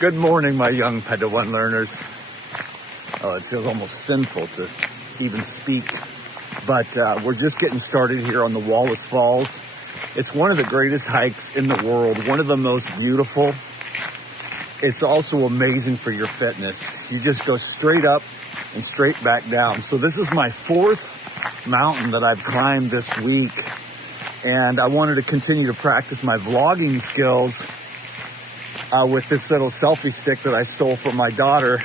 Good morning, my young Padawan learners. Oh, it feels almost sinful to even speak, but we're just getting started here on the Wallace Falls. It's one of the greatest hikes in the world, one of the most beautiful. It's also amazing for your fitness. You just go straight up and straight back down. So this is my fourth mountain that I've climbed this week, and I wanted to continue to practice my vlogging skills with this little selfie stick that I stole from my daughter.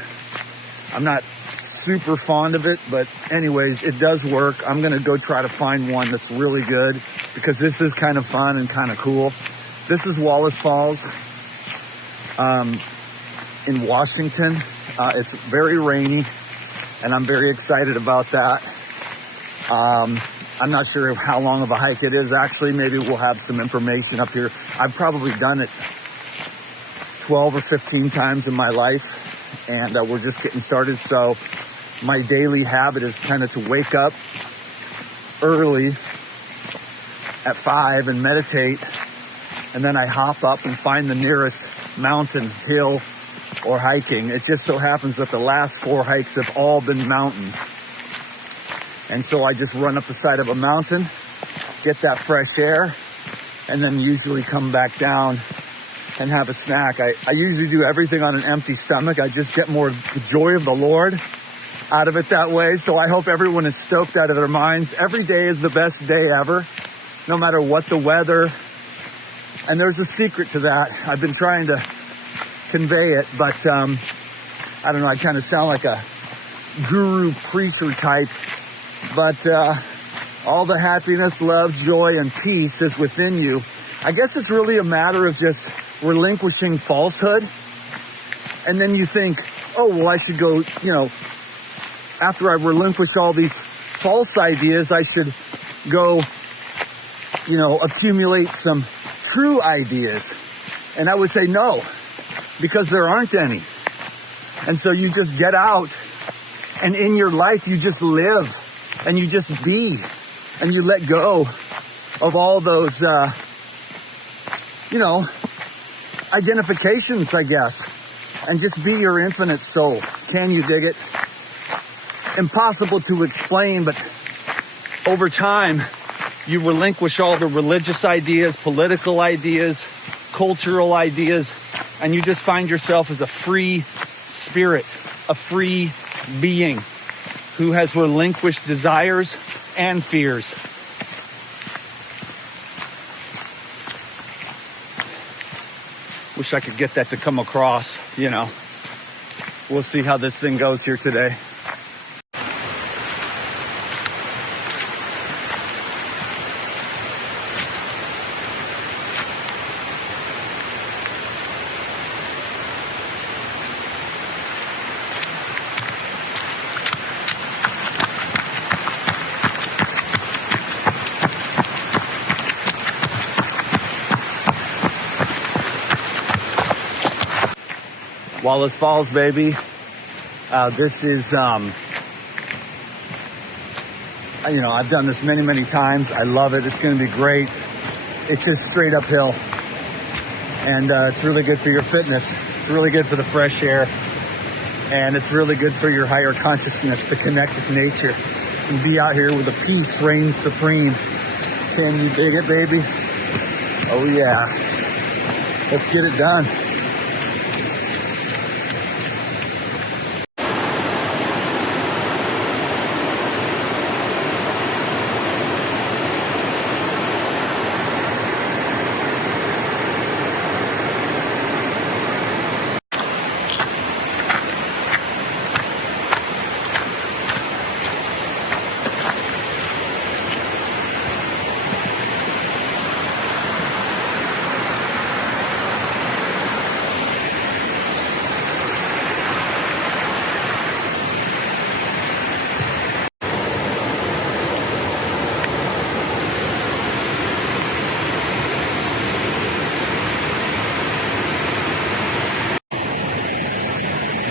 I'm not super fond of it, but anyways, it does work. I'm gonna go try to find one that's really good because this is kind of fun and kind of cool. This is Wallace Falls in Washington. It's very rainy, and I'm very excited about that. I'm not sure how long of a hike it is. Actually, maybe we'll have some information up here. I've probably done it 12 or 15 times in my life, and we're just getting started. So my daily habit is kind of to wake up early at 5 and meditate, and then I hop up and find the nearest mountain, hill, or hiking. It just so happens that the last 4 hikes have all been mountains. And so I just run up the side of a mountain, get that fresh air, and then usually come back down and have a snack. I usually do everything on an empty stomach. I just get more the joy of the Lord out of it that way. So I hope everyone is stoked out of their minds. Every day is the best day ever, no matter what the weather. And there's a secret to that. I've been trying to convey it, but I don't know, I kind of sound like a guru preacher type, but all the happiness, love, joy, and peace is within you. I guess it's really a matter of just relinquishing falsehood. And then you think, oh, well, I should go, after I relinquish all these false ideas, I should go, accumulate some true ideas. And I would say no, because there aren't any. And so you just get out, and in your life, you just live, and you just be, and you let go of all those, identifications, I guess, and just be your infinite soul. Can you dig it? Impossible to explain, but over time, you relinquish all the religious ideas, political ideas, cultural ideas, and you just find yourself as a free spirit, a free being who has relinquished desires and fears. Wish I could get that to come across, We'll see how this thing goes here today. Wallace Falls, baby. This is, I've done this many, many times. I love it. It's going to be great. It's just straight uphill. And it's really good for your fitness. It's really good for the fresh air. And it's really good for your higher consciousness to connect with nature and be out here where the peace reigns supreme. Can you dig it, baby? Oh, yeah. Let's get it done.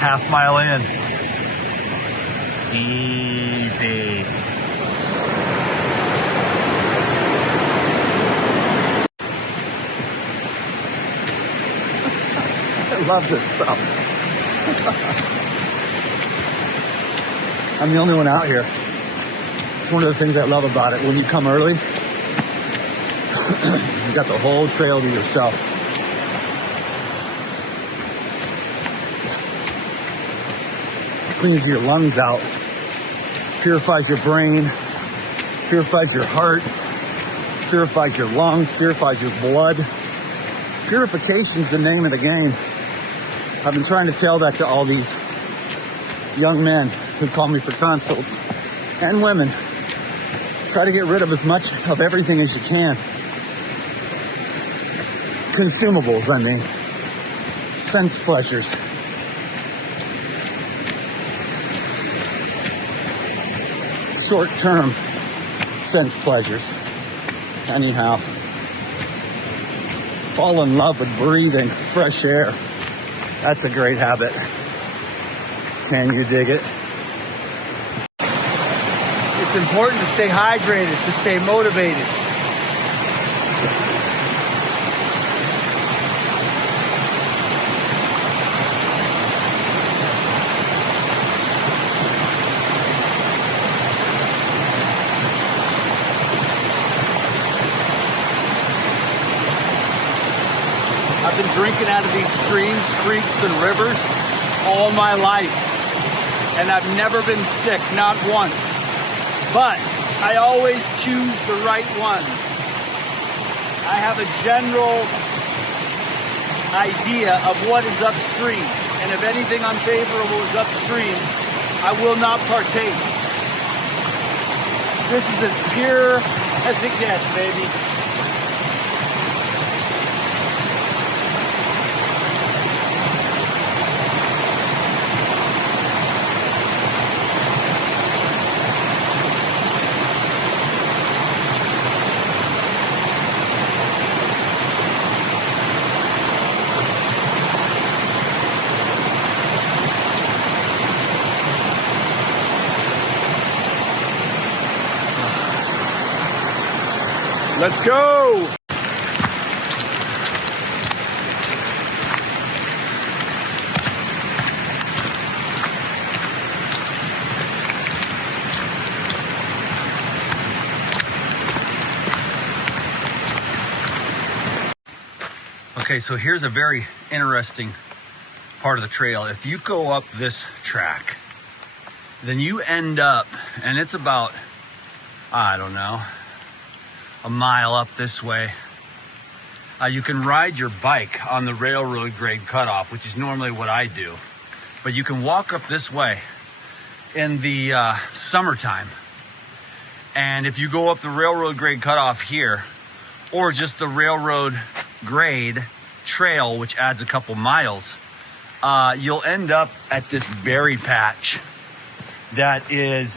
Half mile in. Easy. I love this stuff. I'm the only one out here. It's one of the things I love about it. When you come early, you got the whole trail to yourself. Cleans your lungs out, purifies your brain, purifies your heart, purifies your lungs, purifies your blood. Purification's the name of the game. I've been trying to tell that to all these young men who call me for consults, and women. Try to get rid of as much of everything as you can. Consumables, I mean. Sense pleasures. Short-term sense pleasures. Anyhow, fall in love with breathing fresh air. That's a great habit. Can you dig it? It's important to stay hydrated, to stay motivated. I've been drinking out of these streams, creeks, and rivers all my life. And I've never been sick, not once. But I always choose the right ones. I have a general idea of what is upstream. And if anything unfavorable is upstream, I will not partake. This is as pure as it gets, baby. Let's go! Okay, so here's a very interesting part of the trail. If you go up this track, then you end up, and it's about, I don't know, a mile up this way. You can ride your bike on the railroad grade cutoff, which is normally what I do. But you can walk up this way in the summertime. And if you go up the railroad grade cutoff here, or just the railroad grade trail, which adds a couple miles, you'll end up at this berry patch that is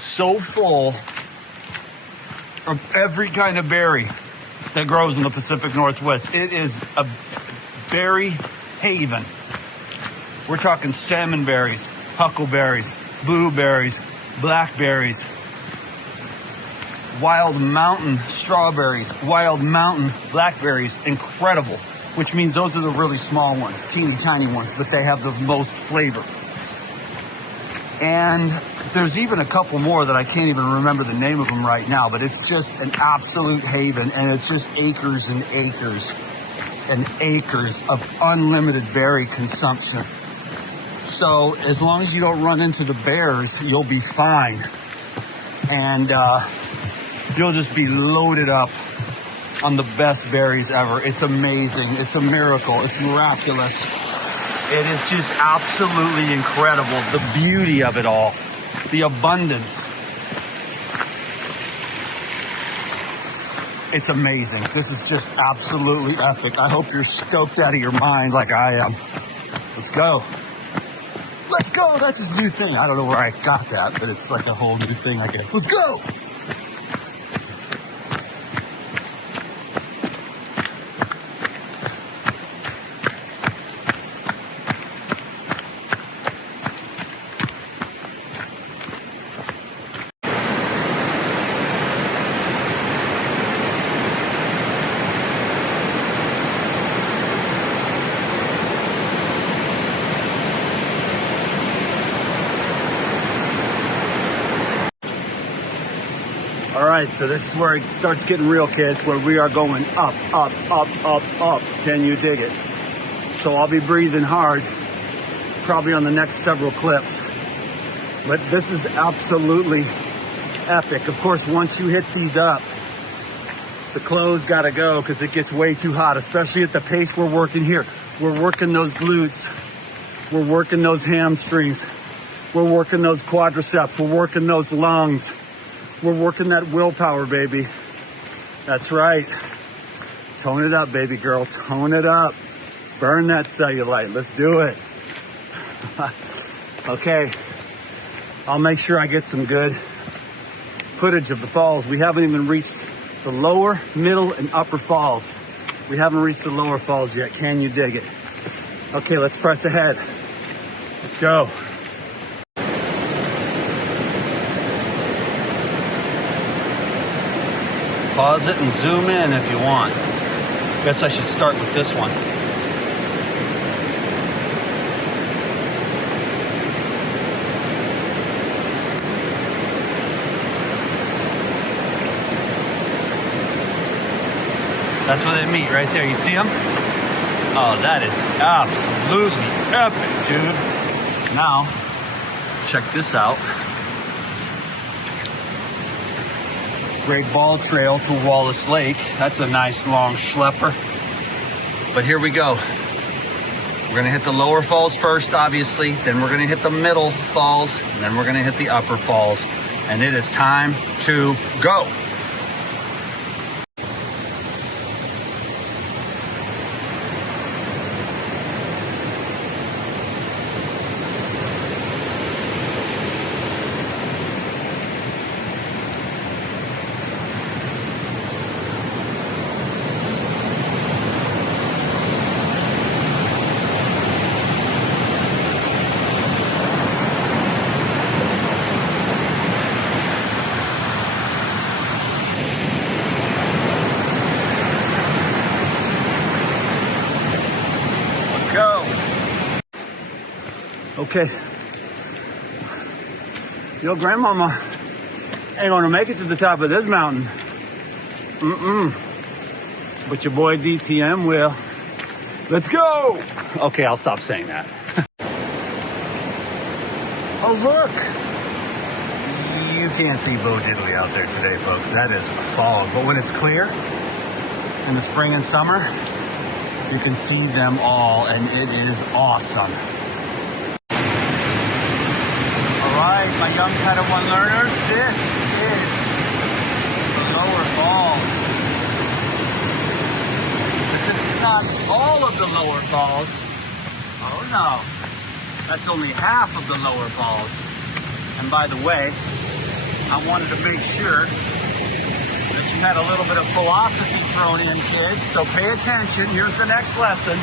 so full of every kind of berry that grows in the Pacific Northwest. It is a berry haven. We're talking salmon berries, huckleberries, blueberries, blackberries, wild mountain strawberries, wild mountain blackberries. Incredible. Which means those are the really small ones, teeny tiny ones, but they have the most flavor. And there's even a couple more that I can't even remember the name of them right now, but it's just an absolute haven, and it's just acres and acres and acres of unlimited berry consumption. So as long as you don't run into the bears, you'll be fine. And you'll just be loaded up on the best berries ever. It's amazing. It's a miracle. It's miraculous. It is just absolutely incredible. The beauty of it all. The abundance. It's amazing. This is just absolutely epic. I hope you're stoked out of your mind like I am. Let's go. Let's go. That's his new thing. I don't know where I got that, but it's like a whole new thing, I guess. Let's go. right, so this is where it starts getting real, kids, where we are going up, up, up, up, up. Can you dig it? So I'll be breathing hard, probably on the next several clips. But this is absolutely epic. Of course, once you hit these up, the clothes gotta go because it gets way too hot, especially at the pace we're working here. We're working those glutes. We're working those hamstrings. We're working those quadriceps. We're working those lungs. We're working that willpower, baby. That's right. Tone it up, baby girl. Tone it up. Burn that cellulite. Let's do it. Okay. I'll make sure I get some good footage of the falls. We haven't even reached the lower, middle, and upper falls. We haven't reached the lower falls yet. Can you dig it? Okay, let's press ahead. Let's go. Pause it and zoom in if you want. Guess I should start with this one. That's where they meet, right there. You see them? Oh, that is absolutely epic, dude. Now, check this out. Great Ball Trail to Wallace Lake. That's a nice long schlepper. But here we go. We're gonna hit the lower falls first, obviously. Then we're gonna hit the middle falls. And then we're gonna hit the upper falls. And it is time to go. Okay. Your grandmama ain't gonna make it to the top of this mountain. But your boy DTM will. Let's go! Okay, I'll stop saying that. Oh, look! You can't see Bo Diddley out there today, folks. That is fog. But when it's clear in the spring and summer, you can see them all, and it is awesome. Alright, my young Padawan learners, this is the lower falls. But this is not all of the lower falls. Oh no. That's only half of the lower falls. And by the way, I wanted to make sure that you had a little bit of philosophy thrown in, kids. So pay attention. Here's the next lesson.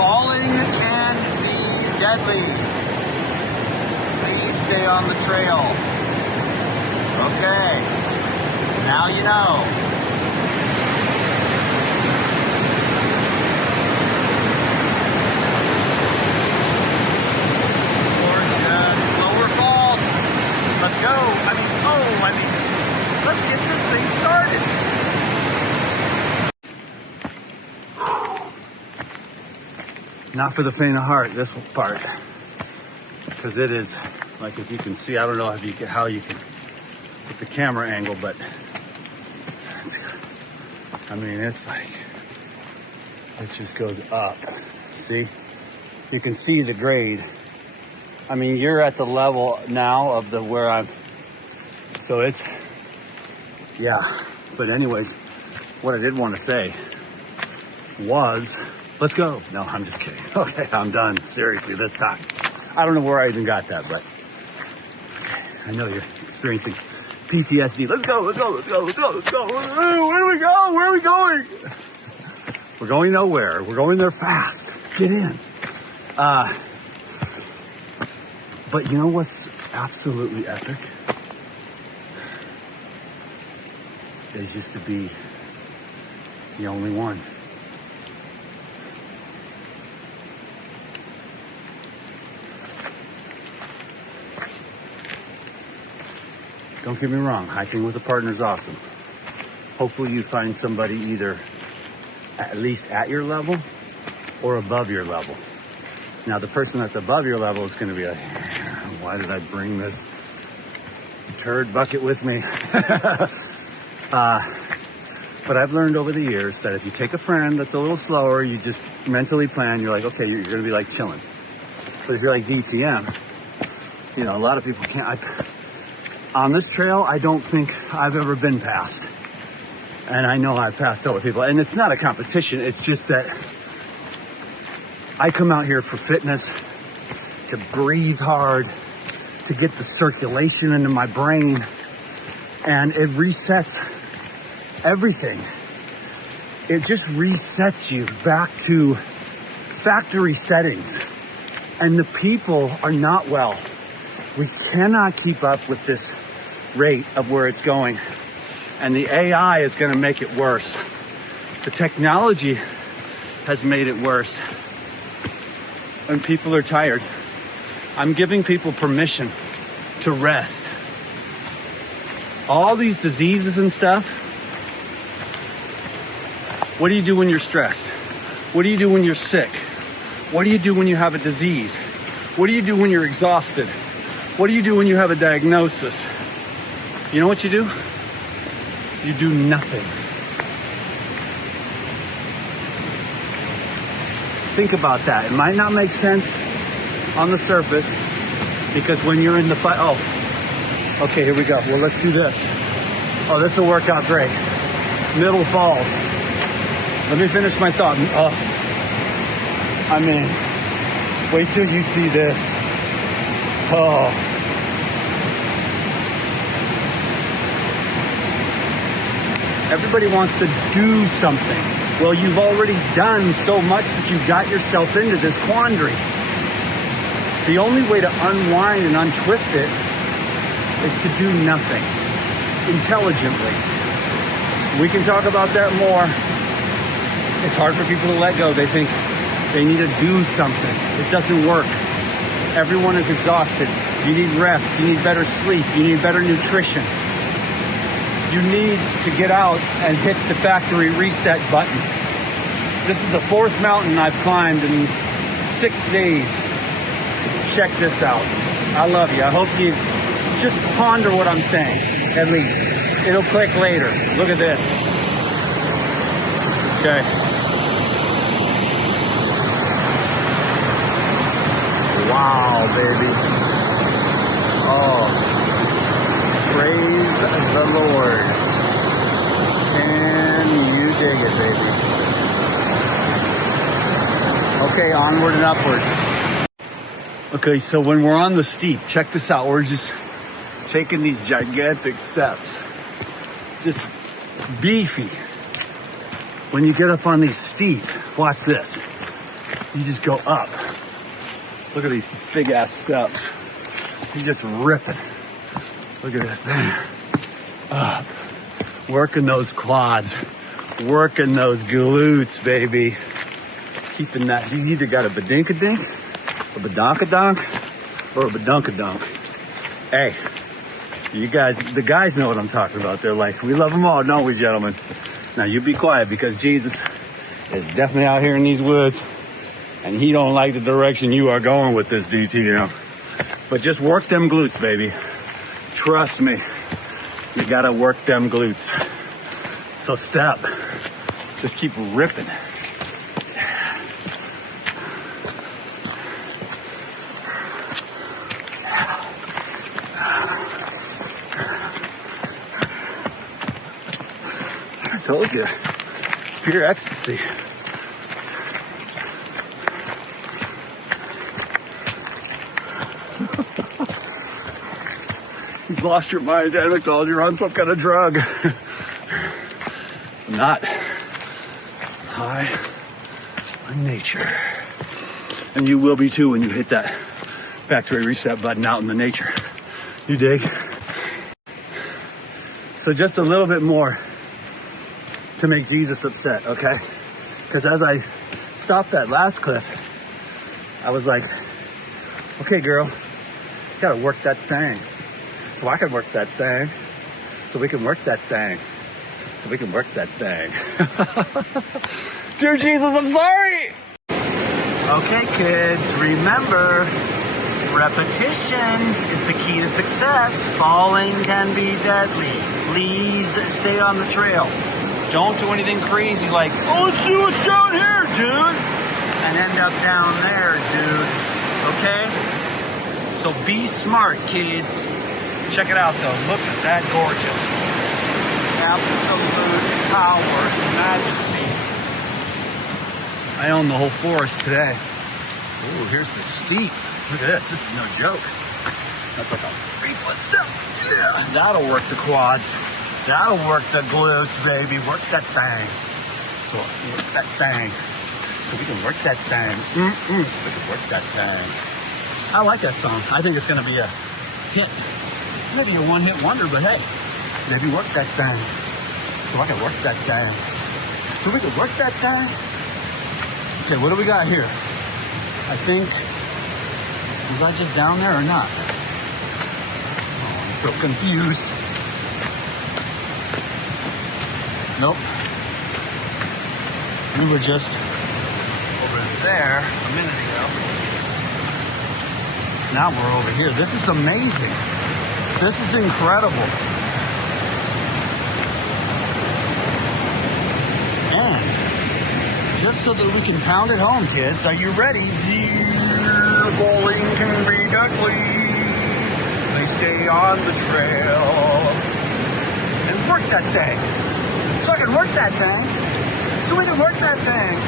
Falling can be deadly. Please stay on the trail. Okay. Now you know. Lower falls. Let's go. Let's get this thing started. Not for the faint of heart, this part. Because it is, like if you can see, I don't know how you can get the camera angle, but it's like, it just goes up. See? You can see the grade. You're at the level now of where I'm, so it's, yeah. But anyways, what I did want to say was, let's go. No, I'm just kidding. Okay, I'm done. Seriously, this time. I don't know where I even got that, but I know you're experiencing PTSD. Let's go, let's go, let's go, let's go, let's go. Where do we go? Where are we going? We're going nowhere. We're going there fast. Get in. But you know what's absolutely epic? Is just to be the only one. Don't get me wrong, hiking with a partner is awesome. Hopefully you find somebody either at least at your level or above your level. Now the person that's above your level is gonna be like, why did I bring this turd bucket with me? But I've learned over the years that if you take a friend that's a little slower, you just mentally plan, you're like, okay, you're gonna be like chilling. But if you're like DTM, you know, a lot of people can't. On this trail, I don't think I've ever been past. And I know I've passed out with people. And it's not a competition, it's just that I come out here for fitness, to breathe hard, to get the circulation into my brain, and it resets everything. It just resets you back to factory settings. And the people are not well. We cannot keep up with this rate of where it's going. And the AI is going to make it worse. The technology has made it worse. And people are tired. I'm giving people permission to rest. All these diseases and stuff. What do you do when you're stressed? What do you do when you're sick? What do you do when you have a disease? What do you do when you're exhausted? What do you do when you have a diagnosis? You know what you do? You do nothing. Think about that. It might not make sense on the surface because when you're in the fight, oh, okay, here we go. Well, let's do this. Oh, this will work out great. Middle falls. Let me finish my thought. I mean, wait till you see this. Oh. Everybody wants to do something. Well, you've already done so much that you got yourself into this quandary. The only way to unwind and untwist it is to do nothing intelligently. We can talk about that more. It's hard for people to let go. They think they need to do something. It doesn't work. Everyone is exhausted. You need rest. You need better sleep. You need better nutrition. You need to get out and hit the factory reset button. This is the 4th mountain I've climbed in 6 days. Check this out. I love you. I hope you just ponder what I'm saying, at least. It'll click later. Look at this. Okay. Wow, baby. Oh, praise the Lord. Can you dig it, baby? Okay, onward and upward. Okay, so when we're on the steep, check this out. We're just taking these gigantic steps. Just beefy. When you get up on these steep, watch this. You just go up. Look at these big ass steps. You just rip it. Look at this, man. Up. Working those quads. Working those glutes, baby. Keeping that. You either got a badink-a-dink, a badonkadonk, or a badunkadonk. Hey, you guys, the guys know what I'm talking about. They're like, we love them all, don't we, gentlemen? Now you be quiet because Jesus is definitely out here in these woods. And he don't like the direction you are going with this DTM. But just work them glutes, baby. Trust me. You gotta work them glutes. So step. Just keep ripping. I told you. Pure ecstasy. You've lost your mind, Dan McDonald. You're on some kind of drug. Not high on nature. And you will be too when you hit that factory reset button out in the nature. You dig? So just a little bit more to make Jesus upset, okay? Because as I stopped that last cliff, I was like, okay, girl, you gotta work that thing. So I can work that thing. so we can work that thing. Dear Jesus, I'm sorry. Okay, kids, remember, repetition is the key to success. Falling can be deadly. Please stay on the trail. Don't do anything crazy like, oh, let's see what's down here, dude, and end up down there, dude. Okay? So be smart, kids. Check it out, though. Look at that gorgeous. Absolute power and majesty. I own the whole forest today. Ooh, here's the steep. Look at this. This is no joke. That's like a 3-foot step. Yeah. That'll work the quads. That'll work the glutes, baby. Work that thing. So work that thing. So we can work that thing. So we can work that thing. I like that song. I think it's going to be a hit. Maybe a one-hit wonder, but hey, maybe work that thing. So I can work that thing. So we can work that thing. Okay, what do we got here? I think, was I just down there or not? Oh, I'm so confused. Nope. We were just over there a minute ago. Now we're over here. This is amazing. This is incredible. And just so that we can pound it home, kids, are you ready? Bowling can be deadly. They stay on the trail and work that thing. So I can work that thing. So we can work that thing.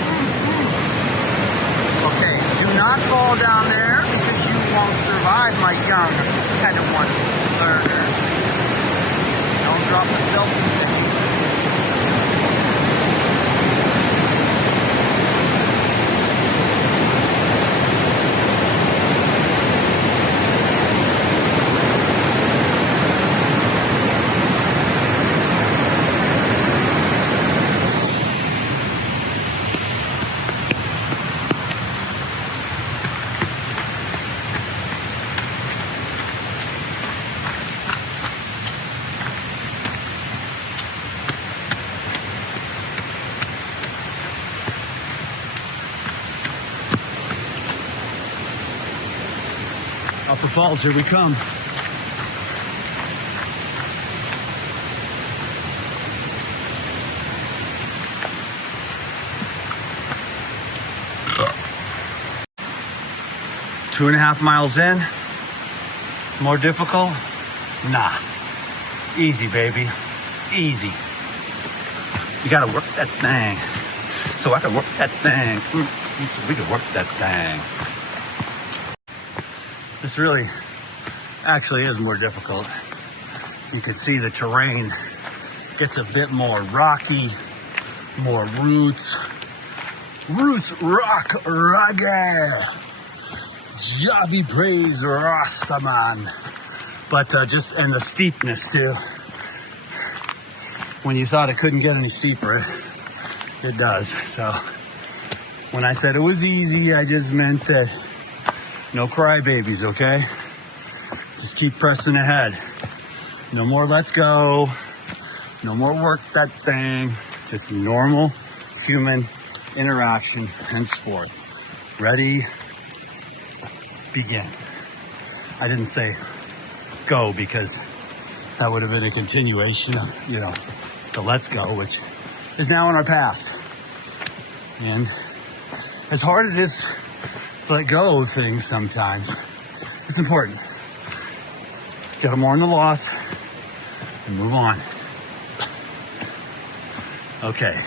Okay, do not fall down there because you won't survive, my young Padawan learners. Don't drop the self-esteem. Upper Falls, here we come. Two and a half miles in. More difficult? Nah. Easy, baby. Easy. You gotta work that thing. So I can work that thing. So we can work that thing. This really actually is more difficult. You can see the terrain gets a bit more rocky, more roots. Roots rock reggae. Javi praise Rastaman. But and the steepness too. When you thought it couldn't get any steeper, it does. So when I said it was easy, I just meant that no crybabies, okay? Just keep pressing ahead. No more let's go. No more work that thing. Just normal human interaction henceforth. Ready? Begin. I didn't say go because that would have been a continuation of, the let's go, which is now in our past. And as hard it is to let go of things sometimes, it's important. Gotta mourn the loss and move on. Okay,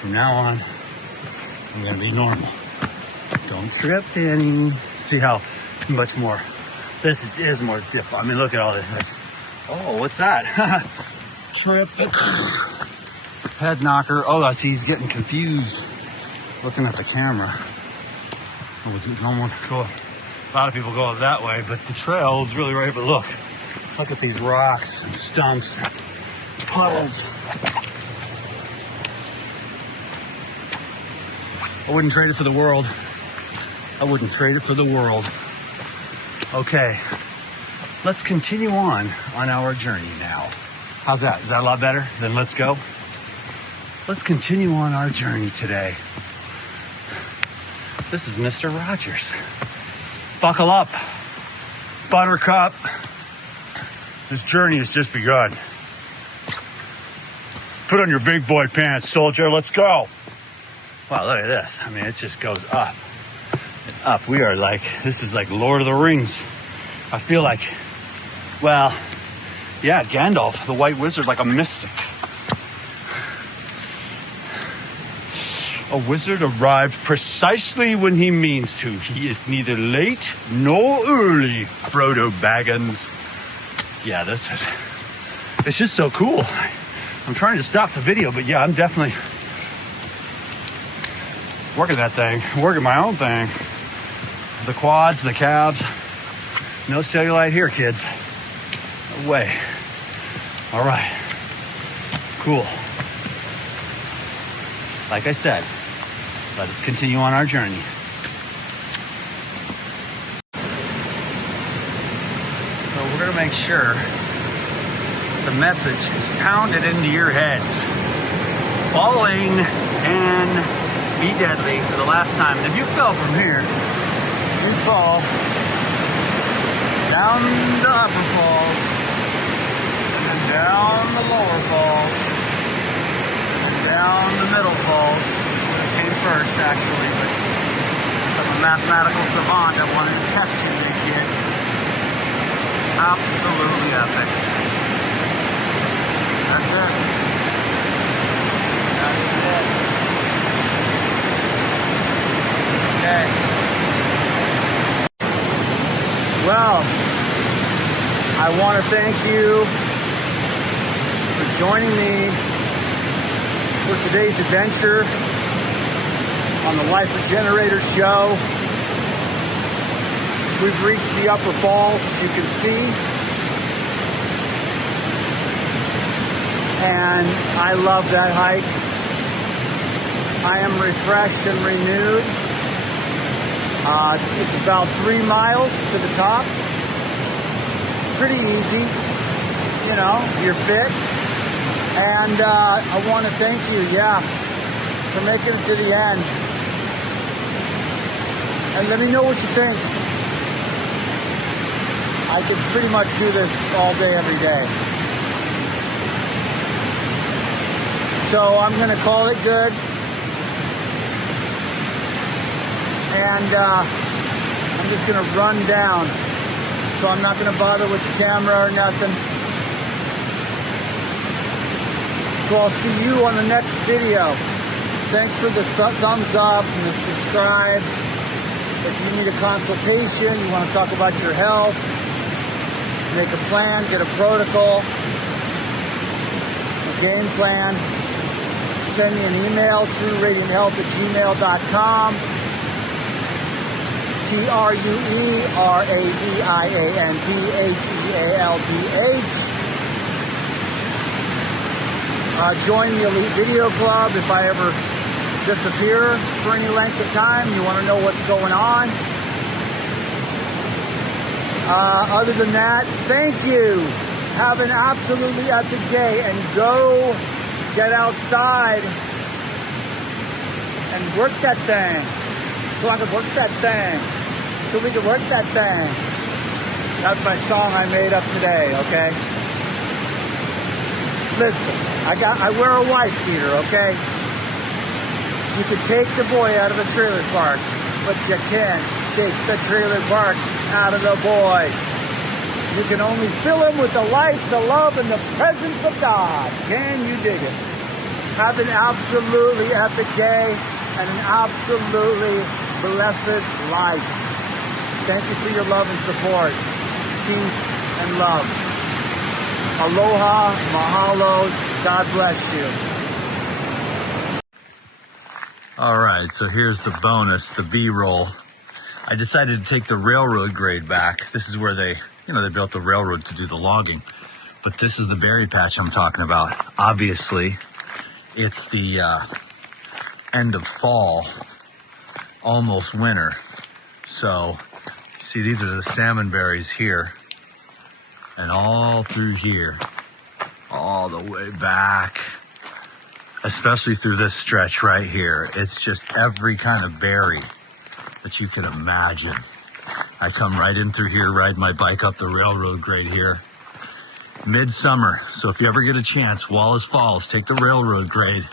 from now on, I'm gonna be normal. Don't trip, Danny. See how much more, this is more difficult. I mean, look at all this. Oh, what's that? Trip, head knocker. Oh, I see he's getting confused looking at the camera. It wasn't normal. Cool. A lot of people go that way, but the trail is really right. But look at these rocks and stumps, and puddles. I wouldn't trade it for the world. I wouldn't trade it for the world. Okay, let's continue on our journey now. How's that? Is that a lot better? Then let's go. Let's continue on our journey today. This is Mr. Rogers. Buckle up, Buttercup. This journey has just begun. Put on your big boy pants, soldier. Let's go. Wow, look at this. I mean, it just goes up and up. We are like, this is like Lord of the Rings. I feel like, well, yeah, Gandalf, the White Wizard, like a mystic. A wizard arrived precisely when he means to. He is neither late nor early, Frodo Baggins. Yeah, it's just so cool. I'm trying to stop the video, but yeah, I'm definitely working that thing, working my own thing. The quads, the calves. No cellulite here, kids. No way. All right. Cool. Like I said, let us continue on our journey. So we're going to make sure the message is pounded into your heads. Falling can be deadly for the last time. And if you fell from here, you fall down the upper falls, and then down the lower falls, and then down the middle falls, which would have came first actually, but I'm a mathematical savant that wanted to test you, big kids. Absolutely epic. That's it. That's it. Okay. Well, I want to thank you for joining me for today's adventure on the Life Regenerator Show. We've reached the upper falls, as you can see. And I love that hike. I am refreshed and renewed. It's about 3 miles to the top. Pretty easy. You know, you're fit. And I want to thank you, for making it to the end. And let me know what you think. I could pretty much do this all day, every day. So I'm going to call it good. And I'm just going to run down. So I'm not going to bother with the camera or nothing. So I'll see you on the next video. Thanks for the thumbs up and the subscribe. If you need a consultation, you want to talk about your health, make a plan, get a protocol, a game plan, send me an email, trueradianthealth@gmail.com. TRUERADIANTHEALTH. Join the Elite Video Club if I ever disappear for any length of time. You want to know what's going on. Other than that, thank you. Have an absolutely epic day and go get outside and work that thing. So I can work that thing. So we can work that thing. That's my song I made up today, okay? Listen, I wear a wife beater, okay? You can take the boy out of the trailer park, but you can't take the trailer park out of the boy. You can only fill him with the life, the love, and the presence of God. Can you dig it? Have an absolutely epic day and an absolutely blessed life. Thank you for your love and support. Peace and love. Aloha, mahalos, God bless you. All right, so here's the bonus, the B-roll. I decided to take the railroad grade back. This is where they built the railroad to do the logging. But this is the berry patch I'm talking about. Obviously, it's the end of fall, almost winter. So, see, these are the salmon berries here. And all through here. all the way back, especially through this stretch right here. It's just every kind of berry that you can imagine. I come right in through here, ride my bike up the railroad grade here. Midsummer, so if you ever get a chance, Wallace Falls, take the railroad grade.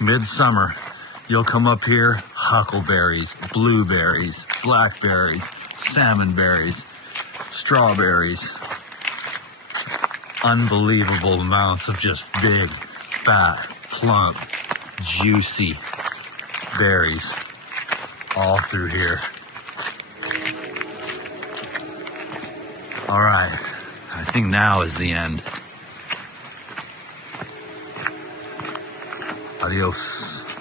Midsummer, you'll come up here, huckleberries, blueberries, blackberries, salmon berries, strawberries. Unbelievable amounts of just big, fat, plump, juicy berries all through here. All right, I think now is the end. Adios.